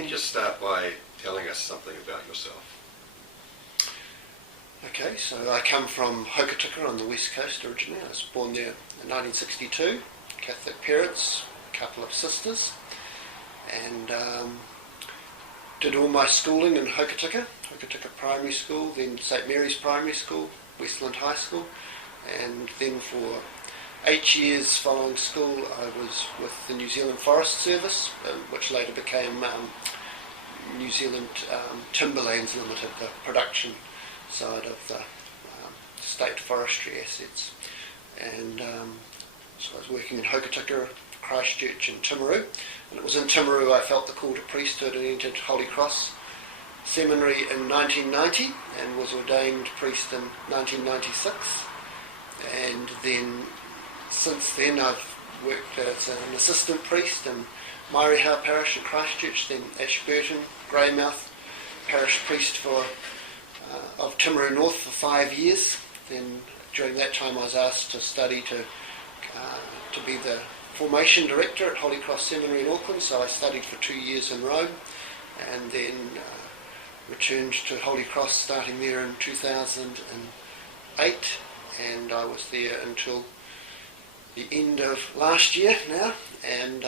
Can you just start by telling us something about yourself? Okay, so I come from Hokitika on the west coast originally. I was born there in 1962, Catholic parents, a couple of sisters, and did all my schooling in Hokitika Primary School, then St Mary's Primary School, Westland High School, and then for 8 years following school I was with the New Zealand Forest Service, which later became New Zealand Timberlands Limited, the production side of the state forestry assets. And so I was working in Hokitika, Christchurch and Timaru, and it was in Timaru I felt the call to priesthood and entered Holy Cross Seminary in 1990 and was ordained priest in 1996. And then since then I've worked as an assistant priest in Mairiha Parish in Christchurch, then Ashburton, Greymouth, parish priest of Timaru North for 5 years. Then during that time I was asked to study to be the formation director at Holy Cross Seminary in Auckland, so I studied for 2 years in Rome and then returned to Holy Cross starting there in 2008, and I was there until the end of last year now, and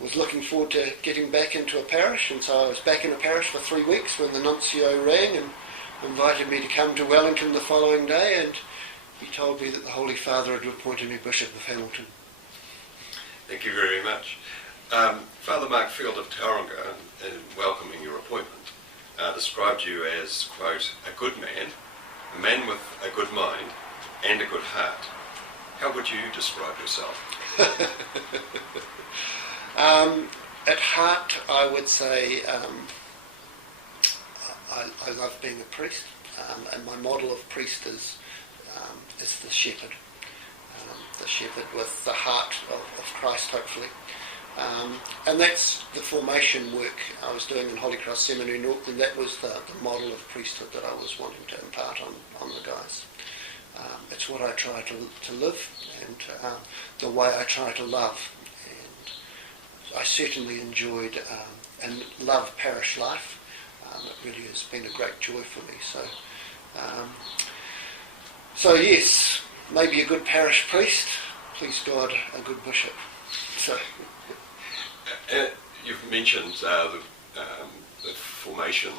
was looking forward to getting back into a parish. And so I was back in a parish for 3 weeks when the nuncio rang and invited me to come to Wellington the following day, and he told me that the Holy Father had appointed me Bishop of Hamilton. Thank you very much. Father Mark Field of Tauranga, in welcoming your appointment, described you as, quote, a good man, a man with a good mind and a good heart. How would you describe yourself? At heart, I would say I love being a priest, and my model of priest is the shepherd with the heart of Christ, hopefully. And that's the formation work I was doing in Holy Cross Seminary in Auckland. That was the model of priesthood that I was wanting to impart on the guys. It's what I try to live, and the way I try to love. And I certainly enjoyed and love parish life. It really has been a great joy for me. So yes, maybe a good parish priest, please God, a good bishop. So you've mentioned the formation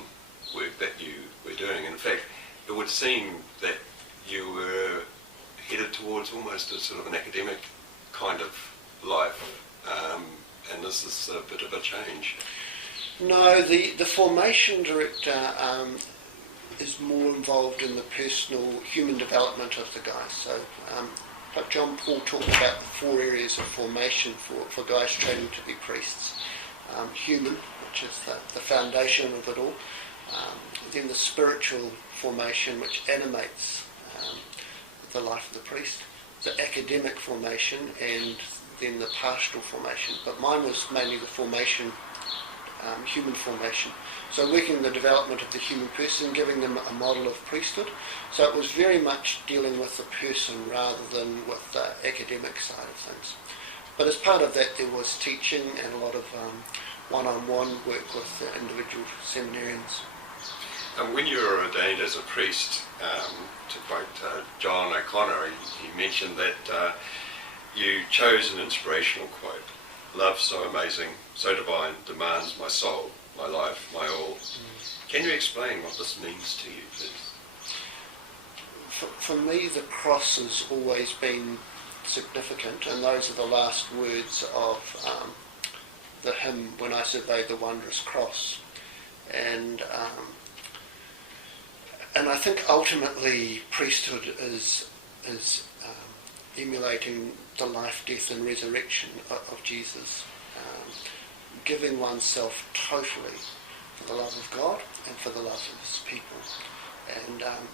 work that you were doing. In fact, it would seem that you were headed towards almost a sort of an academic kind of life, and this is a bit of a change. No, the formation director is more involved in the personal human development of the guys. So Pope John Paul talked about the 4 areas of formation for guys training to be priests. Human, which is the foundation of it all. Then the spiritual formation, which animates the life of the priest. The academic formation, and then the pastoral formation. But mine was mainly the formation, human formation. So working the development of the human person, giving them a model of priesthood. So it was very much dealing with the person rather than with the academic side of things. But as part of that there was teaching and a lot of one-on-one work with the individual seminarians. When you were ordained as a priest, to quote John O'Connor, he mentioned that you chose an inspirational quote: "Love so amazing, so divine, demands my soul, my life, my all." Can you explain what this means to you, please? For me, the cross has always been significant, and those are the last words of the hymn, "When I Survey the Wondrous Cross." And I think ultimately priesthood is emulating the life, death and resurrection of Jesus, giving oneself totally for the love of God and for the love of his people.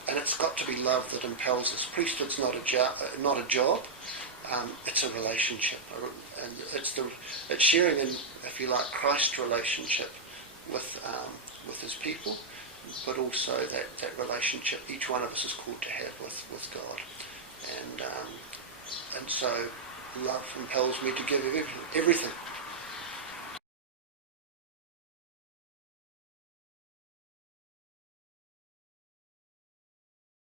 And it's got to be love that impels us. Priesthood's not a job, it's a relationship, and it's sharing in, if you like, Christ's relationship with his people, but also that relationship each one of us is called to have with God. And so love impels me to give everything.